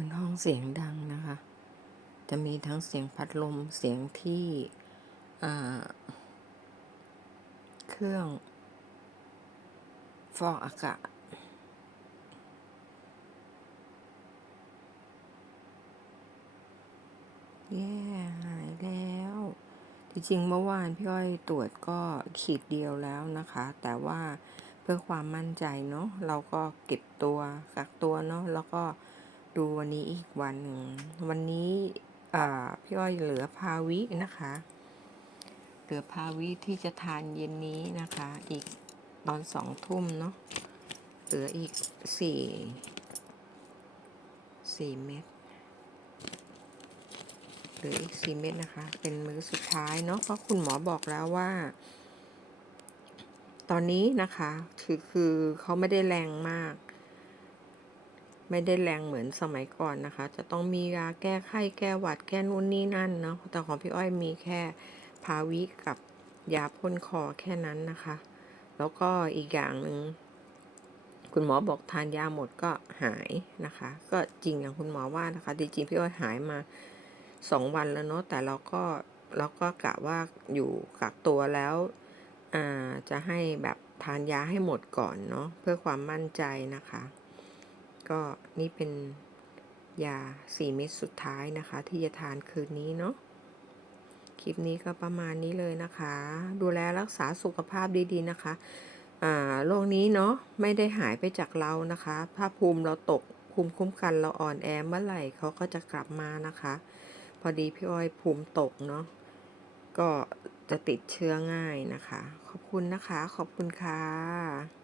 บนห้องเสียงดังนะคะ จะมีทั้งเสียงพัดลม เสียงที่เครื่องฟอกอากาศ แย่หายแล้ว จริงๆ เมื่อวานพี่อ้อยตรวจก็ขีดเดียวแล้วนะคะ แต่ว่าเพื่อความมั่นใจเนาะ เราก็เก็บตัวกักตัวเนาะ แล้วก็ ดูวันนี้อีกวันหนึ่งวันนี้พี่อ้อยเหลือพาวินะคะ เหลือพาวิที่จะทานเย็นนี้นะคะ อีกตอนสองทุ่มเนาะเหลืออีกสี่สี่เม็ดเหลืออีกสี่เม็ดนะคะ เป็นมื้อสุดท้ายเนาะเพราะคุณหมอบอกแล้วว่า ตอนนี้นะคะคือคือเขาไม่ได้แรงมาก ไม่ได้แรงเหมือนสมัยก่อนนะคะ จะต้องมียาแก้ไข้แก้หวัดแก้นู่นนี่นั่นเนาะแต่ของพี่อ้อยมีแค่พาวิกับยาพ่นคอแค่นั้นนะคะ แล้วก็อีกอย่างหนึ่งคุณหมอบอกทานยาหมดก็หายนะคะ ก็จริงอย่างคุณหมอว่านะคะจริงๆพี่อ้อยหายมาสองวันแล้วเนาะแต่เราก็เราก็กะว่าอยู่กักตัวแล้วอ่าจะให้แบบทานยาให้หมดก่อนเนาะเพื่อความมั่นใจนะคะ ก็นี่เป็นยาสี่เม็ดสุดท้ายนะคะ ที่จะทานคืนนี้เนาะคลิปนี้ก็ประมาณนี้เลยนะคะ ดูแลรักษาสุขภาพดีๆนะคะโรคนี้เนาะไม่ได้หายไปจากเรานะคะถ้าภูมิเราตกภูมิคุ้มกันเราอ่อนแอเมื่อไหร่เขาก็จะกลับมานะคะ พอดีพี่อ้อยภูมิตกเนาะก็จะติดเชื้อง่ายนะคะ ขอบคุณนะคะ ขอบคุณค่ะ